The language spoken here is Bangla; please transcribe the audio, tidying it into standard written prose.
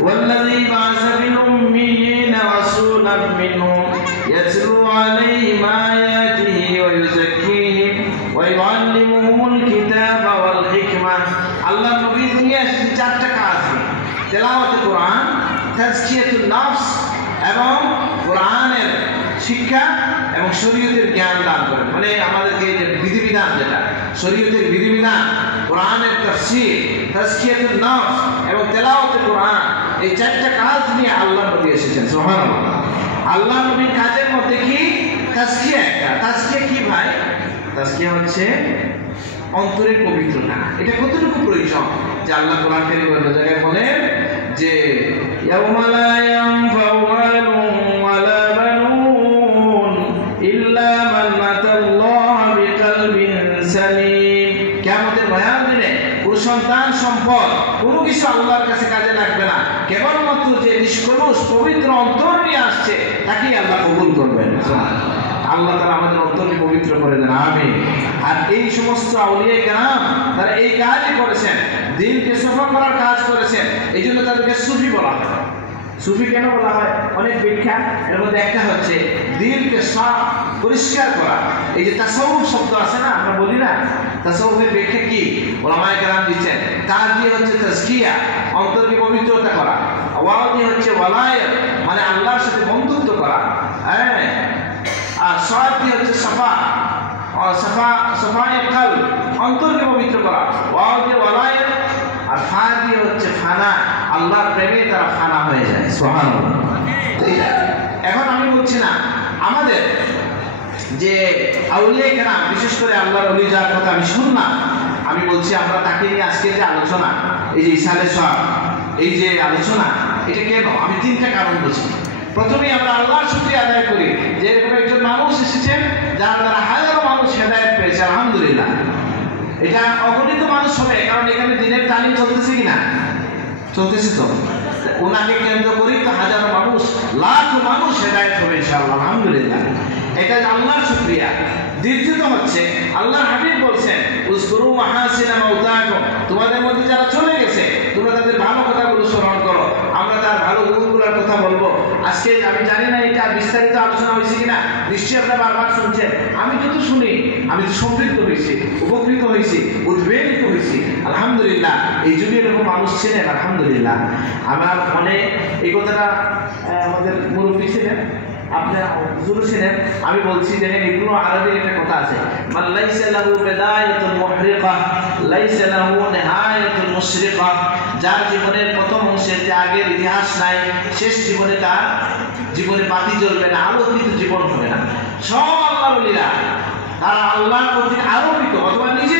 والذي بعث في الأميين رسولا منهم يتلو عليهم آياته ويزكيهم ويعلمهم الكتاب والحكمة আল্লাহ নবী দুনিয়ায় এসেছে চারটা কাজ তেলাওয়াত কোরআন, তাজকিয়াতুন নফস এবং কোরআনের শিক্ষা এবং শরীয়তের জ্ঞান দান করেন। মানে আমাদেরকে যে বিধিবিধান, যেটা শরীয়তের বিধিবিধান, কোরআনের তাফসীর, তাজকিয়াতুন নফস এবং তেলাওয়াত কোরআন, এই চারটা কাজ নিয়ে আল্লাহ নবী এসেছেন। সুবহানাল্লাহ। আল্লাহ নবীর কাজের মধ্যে কি তাজকিয়া একটা। তাজকিয়া কি ভাই? তাজকিয়া হচ্ছে অন্তরের পবিত্রতা। এটা কতটুকু প্রয়োজন যে আল্লাহ কোরআন কারীমের জায়গায় বলেন যে ইয়াউমা লা ইয়ানফাউ মালুন ওয়ালা বানুন ইল্লা মান আতাল্লাহ বিকলবিন সালিম। কিয়ামতের ভয়াবহ দিনে কোন সন্তান সম্পদ কোনো কিছু আল্লাহর কাছে কাজে লাগবে না, কেবলমাত্র যে নিষ্কলুষ পবিত্র অন্তর নিয়ে আসছে তাকেই আল্লাহ কবুল করবেন। আল্লাহ তাআলা আমাদের অন্তরকে পবিত্র করে দেন, আমিন। আর এই সমস্ত আউলিয়া কেরাম তারা এই কাজই করেছেন, দিলকে সাফা করার কাজ করেছেন। এই জন্য তাদেরকে সুফি বলা হয়। সুফি কেন বলা হয়? অনেক ব্যাখ্যা, এর মধ্যে একটা হচ্ছে দিলকে সাফ পরিষ্কার করা। এই যে তাসাউফ শব্দ আছে না, আমরা বলি না, তাসাউফের ব্যাখ্যা কি উলামায়ে কেরাম দিচ্ছেন। তাজকিয়া হচ্ছে তাজকিয়া, অন্তরকে পবিত্রতা করা। ওয়ালি হচ্ছে ওয়ালায়াত, মানে আল্লাহর সাথে বন্ধুত্ব করা। হ্যাঁ, আর সাফি হচ্ছে সাফা, আর সাফায়ে কলব, অন্তরকে পবিত্র করা। ওয়ালি ওয়ালায়াত, আর ফাদি হচ্ছে ফানা, আল্লাহর প্রেমে তারা ফানা হয়ে যায়। সুবহানাল্লাহ। এখন আমি বলছি না আমাদের যে আউলিয়া কেরাম, বিশেষ করে আল্লাহর ওলি যার কথা আমি শুনলাম, আমি বলছি আমরা তাকে নিয়ে আজকে যে আলোচনা, এই যে ইসালে সওয়াব, এই যে আলোচনা, এটা কেন? আমি তিনটা কারণ বলছি। প্রথমেই আমরা আল্লাহর শুকরিয়া আদায় করি যে এরকম একজন মানুষ এসেছেন যার দ্বারা হাজারো মানুষ হেদায়েত পেয়েছে, আলহামদুলিল্লাহ। এটা অগণিত মানুষ হবে, কারণ এখানে দিনের তালিম চলতেছে কিনা? চলতেছে। তো ওনাকে কেন্দ্র করি তো হাজারো মানুষ, লাখ মানুষ হেদায়েত হবে ইনশাআল্লাহ, আলহামদুলিল্লাহ। এটা আল্লাহর শুকরিয়া। দ্বিতীয়ত হচ্ছে আল্লাহর হাবিব বলছেন উযকুরু মাহাসিনা মাউতাকুম, তোমাদের মধ্যে যারা চলে গেছে তোমরা তাদের ভালো কথাগুলো স্মরণ করো। আমরা তার ভালো গুণগুলোর কথা বলবো। আজকে আমি জানি না এটা বিস্তারিত আলোচনা হয়েছে কিনা, নিশ্চয়ই আপনারা বারবার শুনছেন। আমি যত শুনি আমি সমৃদ্ধ হয়েছি, উপকৃত হয়েছি, উদ্বেলিত হয়েছি, আলহামদুলিল্লাহ। এই যুগে এরকম মানুষ ছিলেন, আলহামদুলিল্লাহ। আমার মনে এই কথাটা আমাদের মুরব্বী ছিলেন, আপনার হুজুর ছিলেন। আমি বলছি দেখেন ইবনে আরবীর একটা কথা আছে, মান লাইসা লাহু বিদায়াতুন মুহরিকা লাইসা লাহু নিহায়াতুন মুশরিকা। যার জীবনের প্রথম অংশের যে আগের ইতিহাস নাই, শেষ জীবনে তার জীবনে বাতি জ্বলবে না, আলোকিত জীবন হবে না। সব আল্লাহর ওলিরা তারা আল্লাহর প্রতি আরোপিত অথবা নিজে